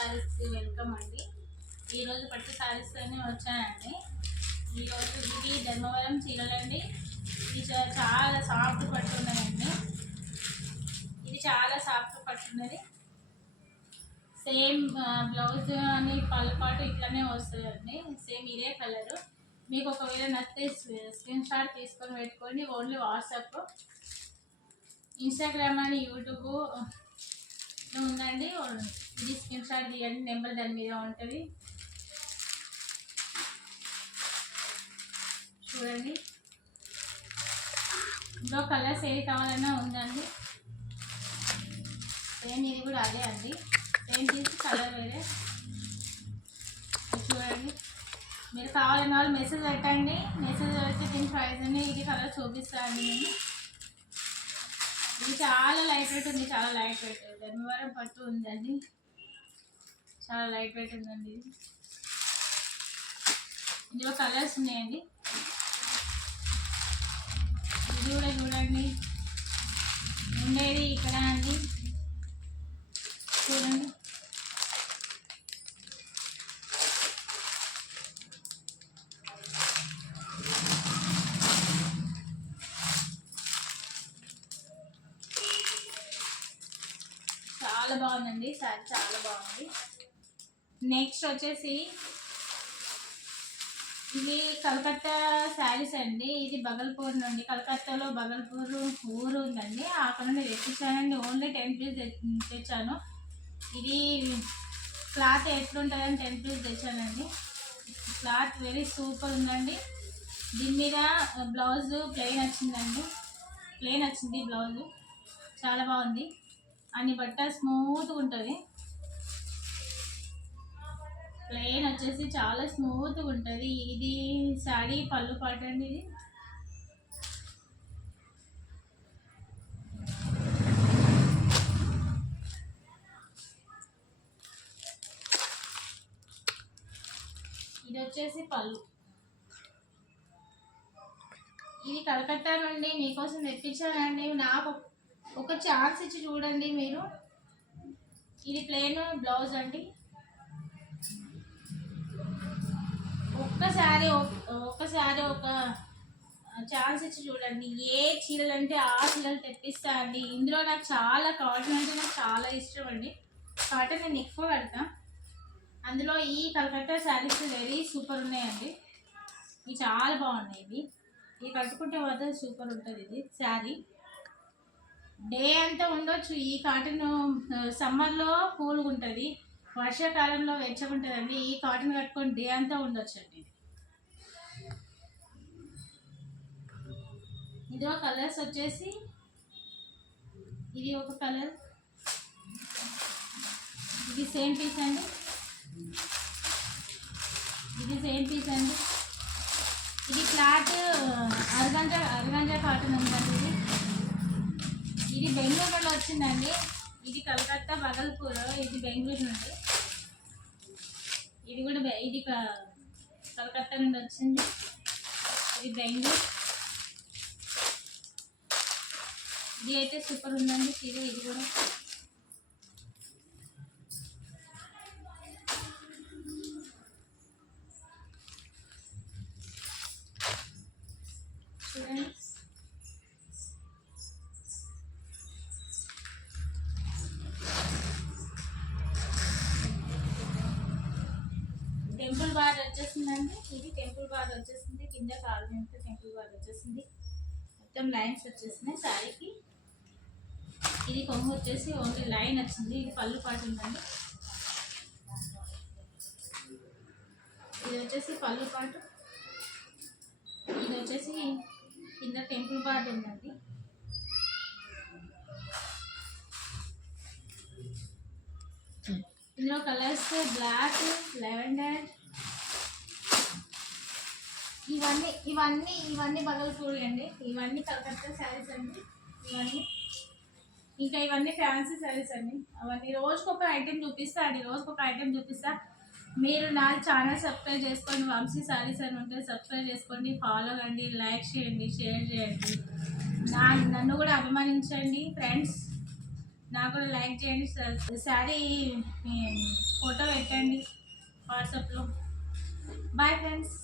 శారీస్కి వెల్కమ్ అండి. ఈరోజు పట్టు శారీస్తోనే వచ్చానండి. ఈరోజు ఇది ధర్మవరం చీరలండి. ఇది చాలా సాఫ్ట్ పట్టు ఉన్నదండి. ఇది చాలా సాఫ్ట్ పట్టు ఉన్నది. సేమ్ బ్లౌజ్ అని పళ్ళపాటు ఇట్లానే వస్తుందండి. సేమ్ ఇదే కలరు. మీకు ఒకవేళ నచ్చితే స్క్రీన్ షాట్ తీసుకొని పెట్టుకోండి. ఓన్లీ వాట్సాప్, ఇన్స్టాగ్రామ్ అని యూట్యూబ్ ఉందండి. ఇది స్క్రీన్ షాట్ తీయండి, నెంబర్ దాని మీద ఉంటుంది. చూడండి, ఇందులో కలర్స్ ఏది కావాలన్నా ఉందండి. సేమ్ ఇది కూడా అదే అండి. సేమ్ తీసి కలర్ వేరే. చూడండి, మీరు కావాలన్న వాళ్ళు మెసేజ్ పెట్టండి. మెసేజ్ పెడితే దీని ప్రైస్ అని ఇది కలర్ చూపిస్తానండి నేను. ఇది చాలా లైట్ వెయిట్ ఉంది, చాలా లైట్ వెయిట్. ధర్మవరం పట్టు ఉందండి, చాలా లైట్ వెయిట్ ఉందండి. ఇందులో కలర్స్ ఉన్నాయండి. ఇది కూడా చూడండి, ఉండేది ఇక్కడ అండి. చూడండి, చాలా బాగుందండి శారీ, చాలా బాగుంది. నెక్స్ట్ వచ్చేసి ఇది కలకత్తా శారీస్ అండి. ఇది బగల్పూర్ నుండి, కలకత్తాలో బగల్పూర్ ఊరు ఉందండి, అక్కడ నుండి తెప్పించానండి. ఓన్లీ 10 పీస్ తెచ్చాను. ఇది క్లాత్ ఎట్లుంటుందని 10 పీస్ తెచ్చానండి. క్లాత్ వెరీ సూపర్ ఉందండి. దీని మీద బ్లౌజ్ ప్లెయిన్ వచ్చిందండి, ప్లెయిన్ వచ్చింది బ్లౌజు. చాలా బాగుంది. అన్ని బట్ట స్మూత్గా ఉంటుంది. ప్లెయిన్ వచ్చేసి చాలా స్మూత్గా ఉంటుంది. ఇది శారీ పళ్ళు పాట అండి. ఇది వచ్చేసి పళ్ళు. ఇది కలకత్తా నుండి మీకోసం తెప్పించానండి. నాకు ఒక ఛాన్స్ ఇచ్చి చూడండి మీరు. ఇది ప్లెయిన్ బ్లౌజ్ అండి. ఒక్కసారి ఒక ఛాన్స్ ఇచ్చి చూడండి. ఏ చీరలు అంటే ఆ చీరలు తెప్పిస్తా అండి. ఇందులో నాకు చాలా కాటన్ అంటే నాకు చాలా ఇష్టం అండి. కాటన్ నేను ఎక్కువ కడతా. అందులో ఈ కలకత్తా శారీస్ వెరీ సూపర్ ఉన్నాయండి. ఇవి చాలా బాగున్నాయి. ఇవి కట్టుకుంటే మాత్రం సూపర్ ఉంటుంది. ఇది శారీ డే అంతా ఉండొచ్చు. ఈ కాటన్ సమ్మర్లో కూల్గా ఉంటుంది, వర్షాకాలంలో వెచ్చగా ఉంటుందండి. ఈ కాటన్ కట్టుకొని డే అంతా ఉండొచ్చు అండి. ఇదో కలర్స్ వచ్చేసి ఇది ఒక కలర్, ఇది సేమ్ పీస్ అండి. ఇది సేమ్ పీస్ అండి. ఇది క్లాత్ అరగంజా కాటన్ ఉందండి. ఇది బెంగళూరులో వచ్చిందండి. ఇది కలకత్తా బగల్పూర్, ఇది బెంగళూరు నుండి. ఇది కూడా ఇది కలకత్తా నుండి వచ్చింది. ఇది బెంగళూరు. ఇది అయితే సూపర్ ఉందండి చీర. ఇది కూడా చూడండి. టెంపుల్ బార్ వచ్చేసిందండి. ఇది టెంపుల్ బార్ వచ్చేసింది. కింద కాలు మీద టెంపుల్ బార్ వచ్చేసింది. మొత్తం లైన్స్ వచ్చేసినాయి శారీకి. ఇది కొంగు వచ్చేసి ఓన్లీ లైన్ వచ్చింది. ఇది పళ్ళు పాటు ఉందండి. ఇది వచ్చేసి పళ్ళు పాటు. ఇది వచ్చేసి కింద టెంపుల్ బార్ ఉందండి. ఇందులో కలర్స్ బ్లాక్, లెవెండర్, ఇవన్నీ బగల్పూర్ అండి. ఇవన్నీ కలకత్తా శారీస్ అండి. ఇంకా ఇవన్నీ ఫ్యాన్సీ శారీస్ అండి. అవన్నీ రోజుకొక ఐటెం చూపిస్తా అండి. రోజుకొక ఐటెం చూపిస్తా. మీరు నా ఛానల్ సబ్స్క్రైబ్ చేసుకోండి. వంశీ శారీస్ అని ఉంటే సబ్స్క్రైబ్ చేసుకోండి, ఫాలో కండి, లైక్ చేయండి, షేర్ చేయండి. నన్ను కూడా అభిమానించండి ఫ్రెండ్స్. నాకు కూడా లైక్ చేయండి. శారీ ఫోటో పెట్టండి వాట్సాప్లో. Bye friends.